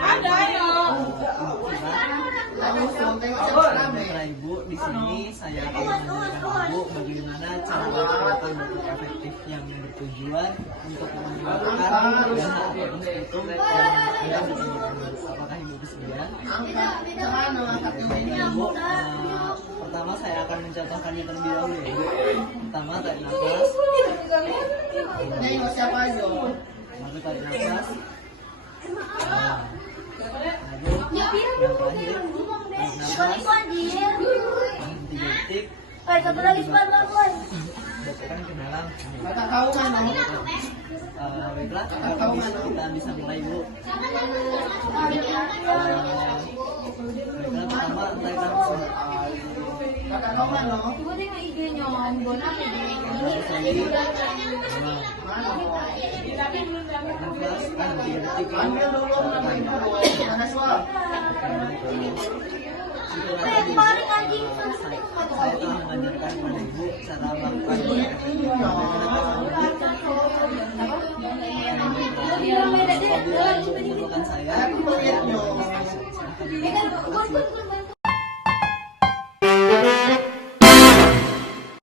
Ada ya. Ibu di sini saya akan mengajarkan Ibu bagaimana cara menggunakan bentuk efektif yang bertujuan untuk mengeluarkan dana atau itu yang ada di sini. Apakah Ibu bersedia? Ibu, pertama saya akan mencontohkannya terlebih dahulu ya. Pertama tarik nafas. Lalu tarik nafas. Lalu yang terakhir tarik nafas. 3 detik. Bukan ke dalam. Baiklah, kita bisa mulai dulu. Baiklah, pertama tarik nafas. Saya telah mengajarkan kepada Ibu cara melakukan apabila Ibu memerlukan saya